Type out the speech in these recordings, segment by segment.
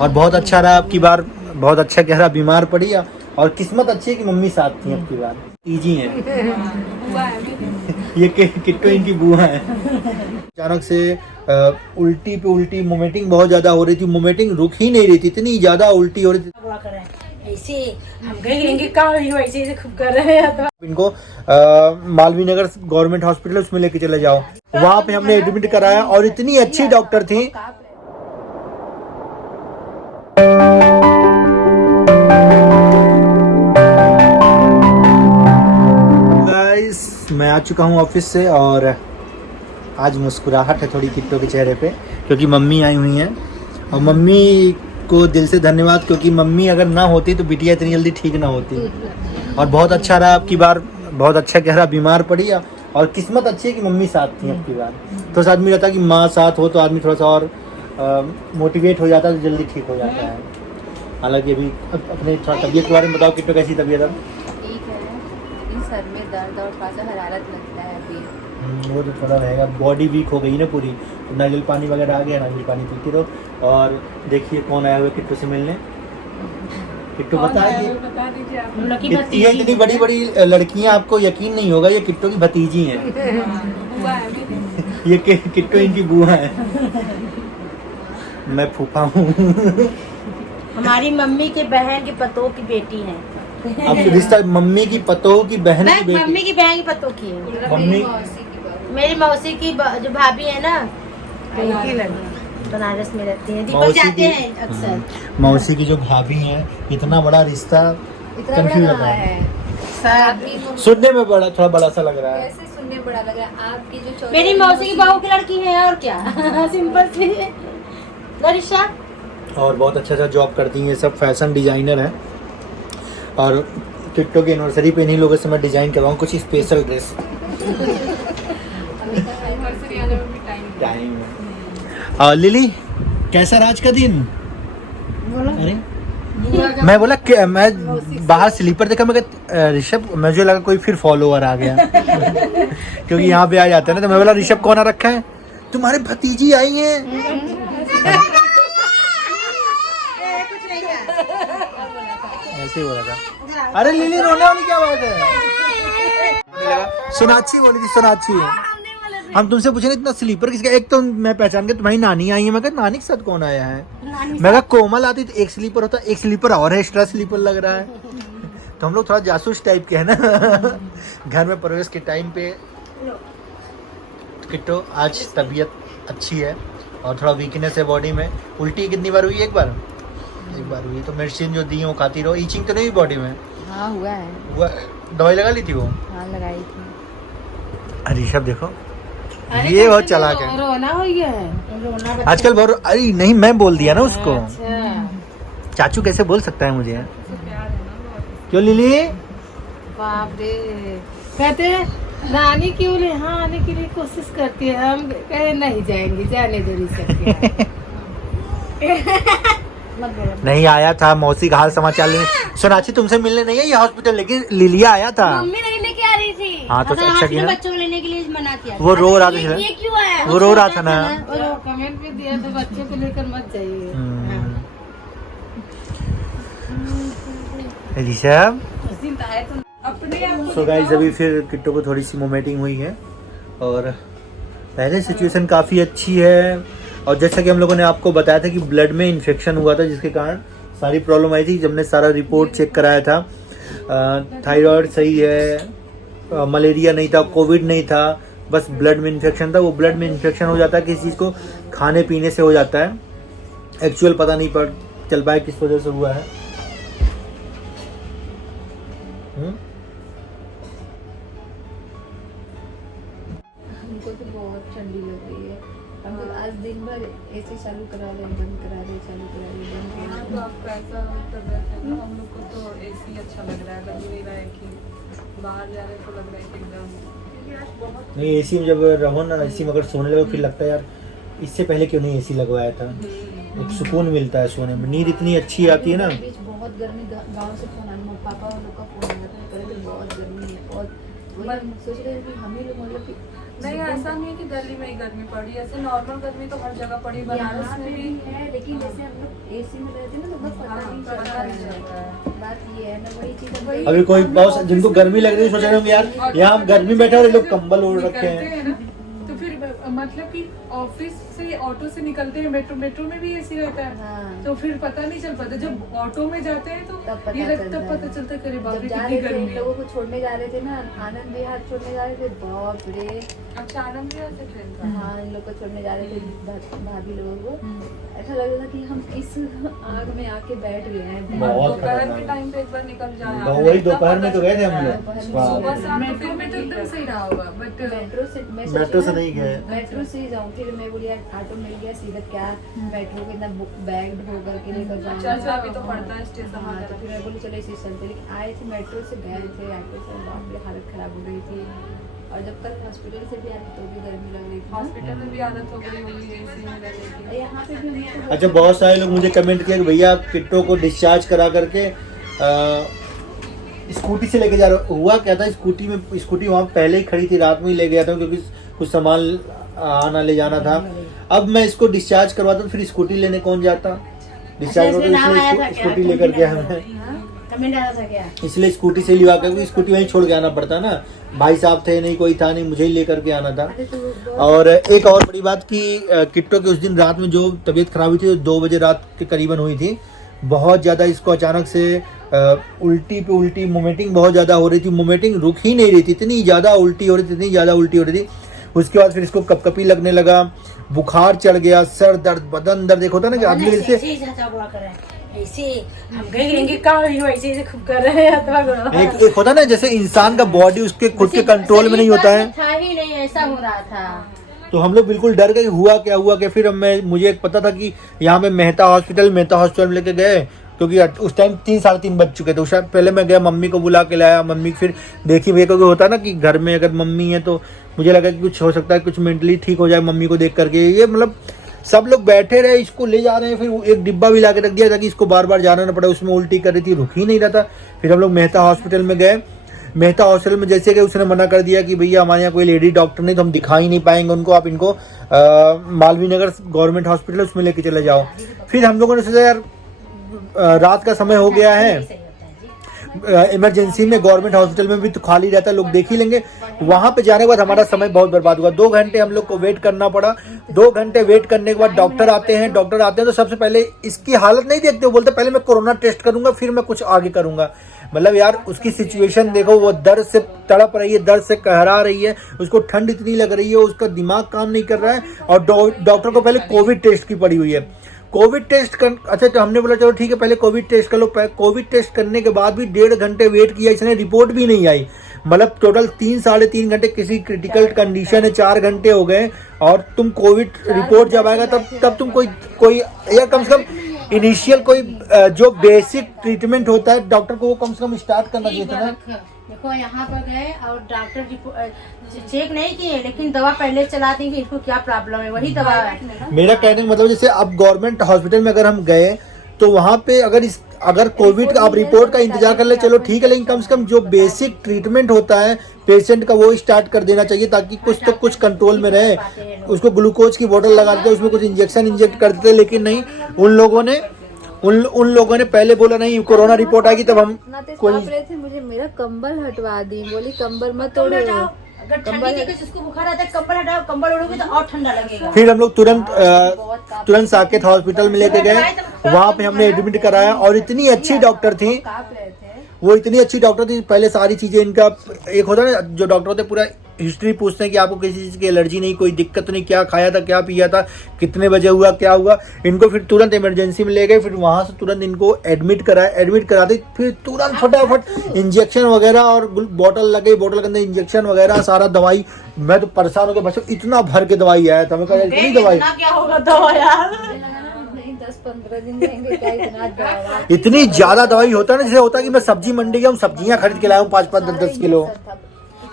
और बहुत अच्छा रहा आपकी बार, बहुत अच्छा कह रहा, बीमार पड़ी और किस्मत अच्छी है कि मम्मी साथ थी आपकी बार। इजी है ये किट्टू इनकी बुआ है। अचानक से उल्टी पे उल्टी, वोमिटिंग बहुत ज्यादा हो रही थी, वोमिटिंग रुक ही नहीं रही थी, इतनी ज्यादा उल्टी हो रही थी। ऐसे हम कहेंगे ऐसे खूब कर रहे हैं तो इनको मालवीय नगर गवर्नमेंट हॉस्पिटल उसमें लेके चले जाओ। वहाँ पे हमने एडमिट कराया और इतनी अच्छी डॉक्टर थी। गाइस मैं आ चुका हूँ ऑफिस से और आज मुस्कुराहट है थोड़ी किट्टो के चेहरे पे, क्योंकि मम्मी आई हुई हैं। और मम्मी को दिल से धन्यवाद, क्योंकि मम्मी अगर ना होती तो बिटिया इतनी जल्दी ठीक ना होती। और बहुत अच्छा रहा आपकी बार, बहुत अच्छा कह रहा, बीमार पड़ी और किस्मत अच्छी है कि मम्मी साथ थी आपकी बार। तो साथ आदमी रहता कि माँ साथ हो तो आदमी थोड़ा सा और मोटिवेट हो जाता है, तो जल्दी ठीक हो जाता है। हालांकि अभी अपने थोड़ा तबीयत के बारे में बताओ किट्टो, कैसी तबीयत है? ठीक है, लेकिन सर में दर्द और थोड़ा सा हरारत लगता है अभी। वो तो थोड़ा रहेगा, बॉडी वीक हो गई ना पूरी, तो नारियल पानी वगैरह आ गया, नारियल पानी पीते रहो। और देखिए कौन आया हुआ किट्टू से मिलने। किट्टू बताइए, ये इतनी बड़ी बड़ी लड़कियां, आपको यकीन नहीं होगा, ये किट्टू की भतीजी हैं। ये किट्टू इनकी बुआ है, मैं फूफा हूँ। हमारी मम्मी के बहन के पतोह की बेटी है। अब रिश्ता मम्मी की पतोह की बहन की बेटी, मम्मी की बहन की पतोह की है। मम्मी मेरी मौसी की जो भाभी है ना, उनकी लड़की बनारस में रहती है, दीपक जाते हैं अक्सर। मौसी की जो भाभी है, इतना बड़ा रिश्ता, कंफ्यूज लग रहा है। सुनने में थोड़ा बड़ा सा लग रहा है। कैसे सुनने बड़ा लग रहा है? आपकी जो मेरी मौसी की बहू की लड़की है, और क्या। सिंपल सी नरिशा। और बहुत अच्छा जॉब करती हैं, सब फैशन डिजाइनर हैं। और किट्टो की एनिवर्सरी पे इन्हीं लोगों से मैं डिजाइन करवाऊँ कुछ स्पेशल ड्रेस। टाइम लिली, कैसा राज का दिन? अरे मैं बोला मैं बाहर स्लीपर देखा, मैं ऋषभ, मुझे लगा कोई फिर फॉलोअर आ गया। क्योंकि यहाँ पे आ जाते हैं ना, तो मैं बोला ऋषभ कौन आ रखा है? तुम्हारे भतीजी आई हैं। ऐसे ही बोला था। अरे लिली रोने वाली क्या बात है? सोनाक्षी बोली थी, सोनाक्षी। हम तुमसे पूछे इतना स्लीपर किसका? एक तो मैं पहचान के तुम्हारी नानी आई है, मैं कहा नानी के साथ कौन आया है? मैं कहा कोमल आती तो एक स्लीपर होता, एक स्लीपर और है, एक्स्ट्रा स्लीपर लग रहा है। तो हम लोग थोड़ा जासूस टाइप के है ना। घर में प्रवेश के टाइम पे। किट्टो आज तबीयत अच्छी है और थोड़ा वीकनेस है बॉडी में। उल्टी कितनी बार हुई? एक बार हुई। तो मेडिसिन जो दी है वो खाती रहो। ईचिंग तो नहीं हुई बॉडी में? हाँ हुआ है। दवाई लगा ली थी वो? हाँ लगाई थी। ऋषभ देखो, ये बहुत चालाक है। रोना हो गया है आजकल बहुत। अरे नहीं, मैं बोल दिया ना उसको। अच्छा। चाचू कैसे बोल सकता है मुझे? क्यों लिली? बाप रे, कहते हैं नानी क्यों नहीं? हाँ, आने के लिए कोशिश करती है, हम कहे नहीं जाएंगे, जाने दो ऋषभ। नहीं आया था, मौसी का हाल समाचार लेने। सोनाक्षी तुमसे मिलने नहीं है ये हॉस्पिटल, लेकिन लिलिया आया था। मम्मी नहीं लेके आ रही थी। हाँ तो अच्छा किया। बच्चों को लेने के लिए मना किया। वो रो रहा था, ये क्यों आया? वो रो रहा था ना। कमेंट भी दिया तो बच्चों को लेकर मत जाइए। ऋषभ। सो गाइस, अभी फिर किट्टो को थोड़ी सी वोमिटिंग हुई है और पहले सिचुएशन काफ़ी अच्छी है। और जैसा कि हम लोगों ने आपको बताया था कि ब्लड में इन्फेक्शन हुआ था, जिसके कारण सारी प्रॉब्लम आई थी। जब हमने सारा रिपोर्ट चेक कराया था, थायराइड सही है, मलेरिया नहीं था, कोविड नहीं था, बस ब्लड में इन्फेक्शन था। वो ब्लड में इन्फेक्शन हो जाता है किसी चीज़ को खाने पीने से हो जाता है। एक्चुअल पता नहीं चल पाया किस वजह से हुआ है। हमको तो बहुत ठंडी लग रही है। हम तो आज दिन भर एसी चालू करा रहे, बंद करा रहे, चालू करा रहे, बंद करा रहे। तो आपका ऐसा तबियत है ना, हम लोग को तो एसी अच्छा लग रहा है। लग नहीं रहा है कि बाहर जा रहे तो लग रहा है कि एकदम नहीं। एसी में जब रहो ना, एसी में अगर सोने लगो फिर लगता है यार इससे पहले क्यों नहीं एसी लगवाया था। एक सुकून मिलता है सोने में, नींद इतनी अच्छी आती है ना। बीच बहुत गर्मी, गांव से फोन आना, पापा लोग का फोन आया था, कह रहे थे बहुत गर्मी है, बहुत। वही हम सोच रहे हैं कि हम ही लोग मतलब कि नहीं ऐसा नहीं है कि दिल्ली में ही गर्मी पड़ी, ऐसे नॉर्मल गर्मी तो हर जगह पड़ी, बनारस यहाँ में पे भी भी है, लेकिन जैसे हम लोग एसी में रहते हैं ना तो बस पता नहीं चलता है। बात ये है ना, वही चीज अभी कोई बहुत जिनको गर्मी लग रही है सोच रहे होंगे यार यहाँ हम गर्मी बैठे और ये लोग कंबल ओढ़ रखे हैं। तो फिर मतलब कि ऑफिस से ऑटो से निकलते हैं, मेट्रो में भी एसी रहता है। हाँ। तो फिर पता नहीं चल पाता, जब ऑटो में जाते हैं तो तब ये पता पता चलता करे बाप जब रे जा कितनी रहे थे, गर्मी इन है। लोगों को छोड़ने जा रहे थे ना, आनंद विहार छोड़ने जा रहे थे, बाप रे। अच्छा आनंद विहार से ट्रेन था। हाँ, इन लोग को छोड़ने जा रहे थे भाभी लोगों को, ऐसा लग रहा था कि हम इस आग में आके बैठ गए हैं। बहुत दोपहर के खतरनाक। टाइम पे एक बार निकल जाए, वही दोपहर में तो गए थे हम लोग। सुबह शाम तो मेट्रो फिर में तो भी एकदम ठीक है। सही रहा होगा, बट मेट्रो से मैं सोची मेट्रो से ना, नहीं गए। मेट्रो से ही जाऊँ, फिर मैं बोली यार ऑटो मिल गया सीधा, क्या मेट्रो के इतना बैग ढो करके लेकर जाऊँ। चल अभी तो पड़ता है स्टेशन हाँ, तो वगैरह। फिर मैं बोली चलो इसी चलते, लेकिन आए थे मेट्रो से, गए थे ऑटो से, बाप रे हालत खराब हो गई थी। और जब कल हॉस्पिटल से भी आए तो भी गर्मी लग रही थी। हॉस्पिटल में भी आदत हो गई होगी एसी में रहने की। यहाँ पे भी हमको अच्छा बहुत सारे लोग मुझे कमेंट किया कि भैया आप किट्टो को डिस्चार्ज करा करके स्कूटी से लेके जा रहे हो। हुआ क्या था, स्कूटी वहाँ पहले ही खड़ी थी, रात में ही ले गया था क्योंकि कुछ सामान आना ले जाना था। अब मैं इसको डिस्चार्ज करवाता तो फिर स्कूटी लेने कौन जाता, डिस्चार्ज इसलिए स्कूटी लेकर गया हमें, कमेंट आया था क्या? इसलिए स्कूटी से लिवा कर, स्कूटी वहीं छोड़ के आना पड़ता ना, भाई साहब थे नहीं, कोई था नहीं, मुझे ही लेकर के आना था। और एक और बड़ी बात कि किट्टो के उस दिन रात में जो तबीयत खराब हुई थी 2 बजे रात के करीबन हुई थी, बहुत ज़्यादा इसको अचानक से उल्टी पे उल्टी, वोमिटिंग बहुत ज़्यादा हो रही थी, वोमिटिंग रुक ही नहीं रही थी, इतनी ज़्यादा उल्टी हो रही थी, इतनी ज़्यादा उल्टी हो रही थी। उसके बाद फिर इसको कपकपी लगने लगा, बुखार चढ़ गया, सर दर्द, बदन दर्द, एक होता ना कि आदमी जैसे एक होता ना जैसे इंसान का बॉडी उसके खुद के कंट्रोल में नहीं होता है, था ही नहीं, ऐसा हो रहा था। तो हम लोग बिल्कुल डर गए, हुआ क्या। फिर मुझे पता था कि यहाँ पे मेहता हॉस्पिटल में लेके गए, क्योंकि उस टाइम 3 साढ़े 3 बज चुके थे। उस टाइम पहले मैं गया, मम्मी को बुला के लाया, मम्मी फिर देखी भैया, क्योंकि होता ना कि घर में अगर मम्मी है तो मुझे लगा कि कुछ हो सकता है, कुछ मेंटली ठीक हो जाए मम्मी को देख करके। ये मतलब सब लोग बैठे रहे, इसको ले जा रहे हैं, फिर एक डिब्बा भी ला के रख दिया ताकि इसको बार बार जाना ना पड़े, उसमें उल्टी कर रही थी, रुक ही नहीं रहा था। फिर हम लोग मेहता हॉस्पिटल में गए, मेहता हॉस्पिटल में जैसे गए उसने मना कर दिया कि भैया हमारे यहाँ कोई लेडी डॉक्टर नहीं, तो हम दिखा ही नहीं पाएंगे उनको, आप इनको मालवीय नगर गवर्नमेंट हॉस्पिटल उसमें लेके चले जाओ। फिर हम लोगों ने सोचा यार रात का समय हो गया है, इमरजेंसी में गवर्नमेंट हॉस्पिटल में भी तो खाली रहता है, लोग देख ही लेंगे। वहां पे जाने के बाद हमारा समय बहुत बर्बाद हुआ, 2 घंटे हम लोग को वेट करना पड़ा। 2 घंटे वेट करने के बाद डॉक्टर आते हैं तो सबसे पहले इसकी हालत नहीं देखते, वो बोलते पहले मैं कोरोना टेस्ट करूंगा फिर मैं कुछ आगे करूंगा। मतलब यार उसकी सिचुएशन देखो, वो दर्द से तड़प रही है, दर्द से कहरा रही है, उसको ठंड इतनी लग रही है, उसका दिमाग काम नहीं कर रहा है, और डॉक्टर को पहले कोविड टेस्ट की पड़ी हुई है। कोविड टेस्ट कर, अच्छा तो हमने बोला चलो ठीक है पहले कोविड टेस्ट कर लो। कोविड टेस्ट करने के बाद भी 1.5 घंटे वेट किया, इसने रिपोर्ट भी नहीं आई। मतलब टोटल 3 साढ़े 3 घंटे, किसी क्रिटिकल कंडीशन है 4 घंटे हो गए, और तुम कोविड रिपोर्ट जब आएगा तब तुम कोई या कम से कम इनिशियल कोई जो बेसिक ट्रीटमेंट होता है डॉक्टर को वो कम से कम स्टार्ट करना चाहिए था ना। देखो यहाँ पर गए और डॉक्टर चेक नहीं किए, लेकिन दवा पहले चला दी कि इसको क्या प्रॉब्लम है, वही दवा है। मेरा कहने का मतलब जैसे अब गवर्नमेंट हॉस्पिटल में अगर हम गए तो वहाँ पे अगर कोविड का आप रिपोर्ट का इंतजार कर ले चलो ठीक है, लेकिन कम से कम जो बेसिक ट्रीटमेंट होता है पेशेंट का वो स्टार्ट कर देना चाहिए, ताकि कुछ कंट्रोल में रहे। उसको ग्लूकोज की बोतल लगा देते, उसमें कुछ इंजेक्शन इंजेक्ट कर देते, लेकिन नहीं, उन लोगों ने पहले बोला नहीं कोरोना रिपोर्ट आएगी तब हम कोई रहे थे। मुझे मेरा कंबल हटवा दी, बोली कंबल मत तोड़ो, अगर ठंडी देखो जिसको बुखार आता है कंबल हटाओ, कंबल ओढ़ोगे तो और ठंडा लगेगा। फिर हम लोग तुरंत साकेत हॉस्पिटल में लेके गए, वहाँ पे हमने एडमिट कराया, और इतनी अच्छी डॉक्टर थी वो, इतनी अच्छी डॉक्टर थी। पहले सारी चीजें इनका एक होता है ना, जो डॉक्टर होते पूरा हिस्ट्री पूछते हैं कि आपको किसी चीज की एलर्जी नहीं, कोई दिक्कत नहीं, क्या खाया था, क्या पिया था, कितने बजे हुआ, क्या हुआ। इनको फिर तुरंत इमरजेंसी में ले गए, फिर वहां से तुरंत इनको एडमिट कराते, फिर तुरंत फटाफट इंजेक्शन वगैरह, और बोतल लगे, बोतल के अंदर इंजेक्शन वगैरह सारा दवाई। मैं तो परेशान हो गया, बस इतना भर के दवाई आया था, मैं कहा इतनी दवाई क्या होगा दवा यार, 10-15 दिन लेंगे क्या इतना दवा। इतनी ज्यादा दवाई होता है ना, जैसे होता है कि मैं सब्जी मंडी गया हूँ, सब्जियां खरीद के लाया हूँ 5-5 10-10 किलो,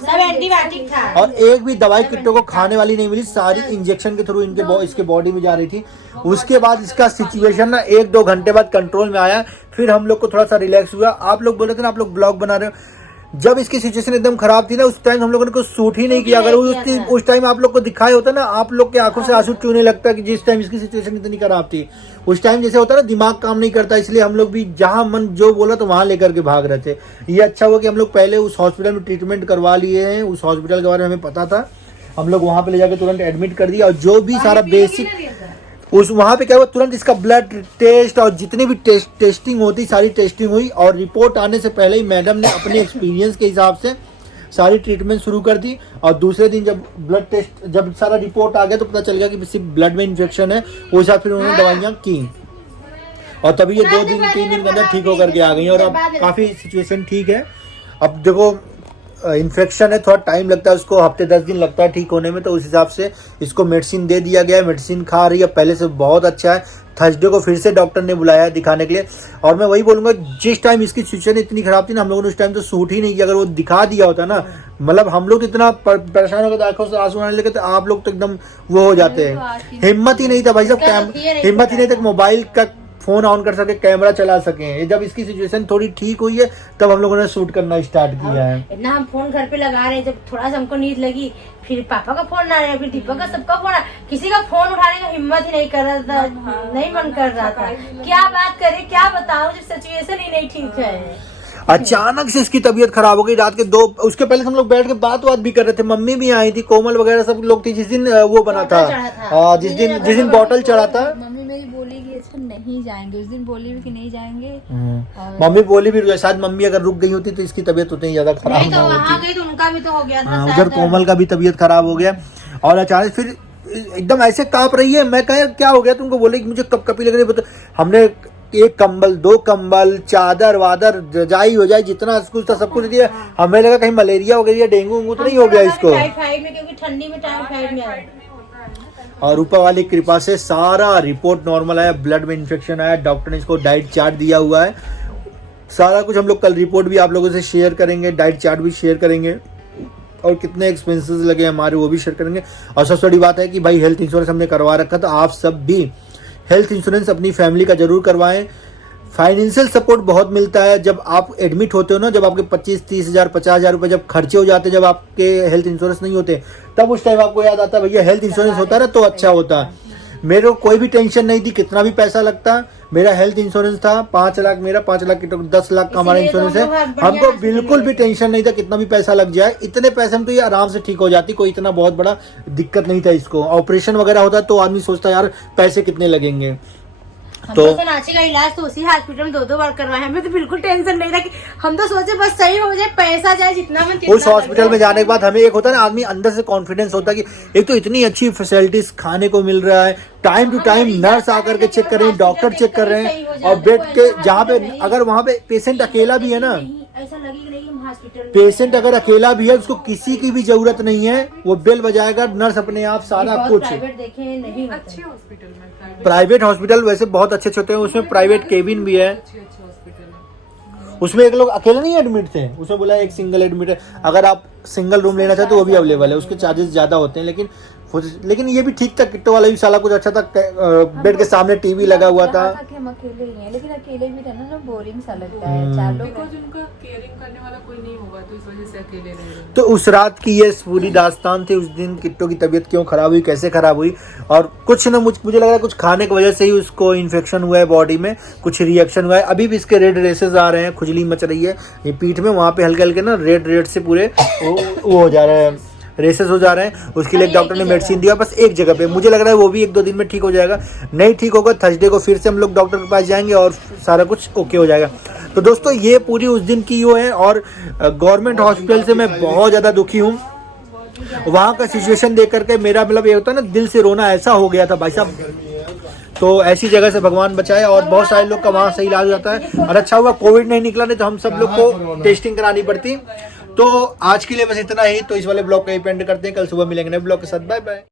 सब एंटीबायोटिक था, और एक भी दवाई किट्टो को खाने वाली नहीं मिली, सारी इंजेक्शन के थ्रू इसके बॉडी में जा रही थी। उसके बाद इसका सिचुएशन ना 1-2 घंटे बाद कंट्रोल में आया, फिर हम लोग को थोड़ा सा रिलैक्स हुआ। आप लोग बोले थे ना आप लोग ब्लॉग बना रहे हो, जब इसकी सिचुएशन एकदम खराब थी ना, उस टाइम हम लोगों ने कुछ सूट ही नहीं किया। अगर उस टाइम आप लोग को दिखाया होता ना, आप लोग के आंखों से आंसू चूने लगता कि जिस टाइम इसकी सिचुएशन इतनी खराब थी। उस टाइम जैसे होता ना, दिमाग काम नहीं करता, इसलिए हम लोग भी जहां मन जो बोला तो वहां लेकर के भाग रहे थे। ये अच्छा हुआ कि हम लोग पहले उस हॉस्पिटल में ट्रीटमेंट करवा लिए हैं, उस हॉस्पिटल के बारे में हमें पता था, हम लोग वहां पे ले जाकर तुरंत एडमिट कर दिया। और जो भी सारा बेसिक उस वहाँ पे क्या हुआ, तुरंत इसका ब्लड टेस्ट और जितनी भी टेस्टिंग होती सारी टेस्टिंग हुई, और रिपोर्ट आने से पहले ही मैडम ने अपने एक्सपीरियंस के हिसाब से सारी ट्रीटमेंट शुरू कर दी। और दूसरे दिन जब ब्लड टेस्ट, जब सारा रिपोर्ट आ गया तो पता चल गया कि सिर्फ ब्लड में इन्फेक्शन है। वो हिसाब फिर उन्होंने दवाइयाँ की, और तभी ये 2 दिन 3 दिन के अंदर ठीक होकर के आ गई, और अब काफ़ी सिचुएशन ठीक है। अब देखो इन्फेक्शन है, थोड़ा टाइम लगता है उसको, हफ्ते 10 दिन लगता है ठीक होने में, तो उस हिसाब से इसको मेडिसिन दे दिया गया है। मेडिसिन खा रही है, पहले से बहुत अच्छा है। थर्सडे को फिर से डॉक्टर ने बुलाया है दिखाने के लिए। और मैं वही बोलूँगा, जिस टाइम इसकी सिचुएशन इतनी खराब थी ना, हम लोगों ने उस टाइम तो सूट ही नहीं किया। अगर वो दिखा दिया होता ना, मतलब हम लोग इतना परेशान हो गए, आंखों से आंसू आने लगे, तो आप लोग तो एकदम वो हो जाते हैं। हिम्मत ही नहीं था भाई साहब, हिम्मत ही नहीं था मोबाइल का फोन ऑन कर सके, कैमरा चला सके। जब इसकी सिचुएशन थोड़ी ठीक हुई है, तब हम लोगों ने शूट करना स्टार्ट किया है। इतना हम फोन घर पे लगा रहे हैं, जब थोड़ा सा हमको नींद लगी, फिर पापा का फोन आ रहा है, फिर दीपक का, सबका फोन आ, किसी का फोन उठाने का हिम्मत ही नहीं कर रहा था, नहीं मन कर रहा था। क्या बात करे, क्या बताऊं, जब सिचुएशन ही नहीं ठीक है। अचानक से इसकी तबीयत खराब हो गई रात के 2, उसके पहले हम लोग बैठ के बात भी कर रहे थे। मम्मी भी आई थी, कोमल वगैरह सब लोग थी। जिस दिन वो बना था, जिस दिन बॉटल चढ़ा था, मम्मी मेरी बोली कि अच्छा नहीं जाएंगे, उस दिन बोली भी कि नहीं जाएंगे। मम्मी बोली भी, शायद मम्मी अगर रुक गई होती तो इसकी तबीयत उतनी ज्यादा खराब नहीं तो वहाँ गई तो उनका भी तो हो गया था। उधर कोमल का भी तबीयत खराब हो गया, और अचानक फिर एकदम ऐसे कांप रही है। मैं कहा क्या हो गया तुमको, बोले कि मुझे कपकपी लग रही है। हमने 1 कंबल 2 कंबल चादर वादर रजाई हो जाए, जितना कुछ था सब कुछ दिया। हमें लगा कहीं मलेरिया वगैरह डेंगू तो नहीं हो गया इसको, टाइफाइड में, क्योंकि ठंडी में टाइफाइड में। और ऊपर वाली कृपा से सारा रिपोर्ट नॉर्मल आया, ब्लड में इन्फेक्शन आया। डॉक्टर ने इसको डाइट चार्ट दिया हुआ है, सारा कुछ। हम लोग कल रिपोर्ट भी आप लोगों से शेयर करेंगे, डाइट चार्ट भी शेयर करेंगे, और कितने एक्सपेंसेस लगे हमारे वो भी शेयर करेंगे। और सबसे बड़ी बात है कि भाई हेल्थ इंश्योरेंस हमने करवा रखा था, आप सब भी हेल्थ इंश्योरेंस अपनी फैमिली का जरूर करवाएं। फाइनेंशियल सपोर्ट बहुत मिलता है जब आप एडमिट होते हो ना, जब आपके 25-30 हज़ार 50 हज़ार रुपये जब खर्चे हो जाते हैं, जब आपके हेल्थ इंश्योरेंस नहीं होते, तब उस टाइम आपको याद आता है भैया हेल्थ इंश्योरेंस होता है ना तो अच्छा होता है। मेरे को कोई भी टेंशन नहीं थी कितना भी पैसा लगता, मेरा हेल्थ इंश्योरेंस था 5 लाख, मेरा 5 लाख की 10 लाख का हमारा इंश्योरेंस है। हमको बिल्कुल भी टेंशन नहीं था कितना भी पैसा लग जाए, इतने पैसे में तो ये आराम से ठीक हो जाती, कोई इतना बहुत बड़ा दिक्कत नहीं था इसको। ऑपरेशन वगैरह होता तो आदमी सोचता यार पैसे कितने लगेंगे। तो सोनाक्षी का इलाज तो उसी हॉस्पिटल में 2 बार करवाया, हमें तो बिल्कुल टेंशन नहीं था कि हम तो सोचे बस सही हो जाए, पैसा जाए जितना में। उस हॉस्पिटल में जाने के बाद हमें एक होता है ना, आदमी अंदर से कॉन्फिडेंस होता है कि एक तो इतनी अच्छी फैसिलिटीज खाने को मिल रहा है, टाइम टू टाइम नर्स आकर के चेक कर रहे हैं, डॉक्टर चेक कर रहे हैं, और बेड के जहाँ पे अगर वहाँ पे पेशेंट अकेला भी है ना, ऐसा लगेगा नहीं हम हॉस्पिटल, पेशेंट अगर अकेला भी है उसको किसी की भी जरूरत नहीं है, वो बेल बजाएगा, नर्स अपने आप सारा कुछ। प्राइवेट देखे नहीं, अच्छे हॉस्पिटल में, प्राइवेट हॉस्पिटल वैसे बहुत अच्छे होते हैं, उसमें प्राइवेट केबिन भी है। अच्छे हॉस्पिटल है। उसमें एक लोग अकेले नहीं एडमिट थे, उसमें बोला एक सिंगल एडमिट है। अगर आप सिंगल रूम लेना चाहते तो वो भी अवेलेबल है, उसके चार्जेस ज्यादा होते हैं, लेकिन ये भी ठीक था। किट्टो वाला भी साला कुछ अच्छा था, बेड के सामने टीवी लगा हुआ था। कि हम अकेले ही हैं, लेकिन अकेले भी रहना ना बोरिंग सा लगता है, 4 लोग बिकॉज उनका केयरिंग करने वाला कोई नहीं होगा, तो इस वजह से अकेले रह रहे हैं। तो उस रात की ये पूरी दास्तान थी, उस दिन किट्टो की तबीयत क्यों खराब हुई, कैसे खराब हुई, और कुछ ना मुझे लग रहा है कुछ खाने की वजह से ही उसको इन्फेक्शन हुआ है, बॉडी में कुछ रिएक्शन हुआ है। अभी भी इसके रेड रेसेस आ रहे हैं, खुजली मच रही है ये पीठ में, वहाँ पे हल्के हल्के ना रेड से पूरे वो हो जा रहे हैं, रेसेस हो जा रहे हैं। उसके लिए डॉक्टर ने मेडिसिन दिया बस एक जगह पे, मुझे लग रहा है वो भी 1-2 दिन में ठीक हो जाएगा। नहीं ठीक होगा थर्सडे को फिर से हम लोग डॉक्टर के पास जाएंगे और सारा कुछ ओके हो जाएगा। तो दोस्तों ये पूरी उस दिन की वो है, और गवर्नमेंट हॉस्पिटल से मैं बहुत ज़्यादा दुखी हूँ। वहाँ का सिचुएशन देख करके मेरा मतलब ये होता है ना, दिल से रोना ऐसा हो गया था भाई साहब। तो ऐसी जगह से भगवान बचाए, और बहुत सारे लोग का वहाँ से इलाज हो जाता है, और अच्छा हुआ कोविड नहीं निकला, नहीं तो हम सब लोग को टेस्टिंग करानी पड़ती। तो आज के लिए बस इतना ही। तो इस वाले ब्लॉग का एंड करते हैं, कल सुबह मिलेंगे नए ब्लॉग के साथ। Bye bye.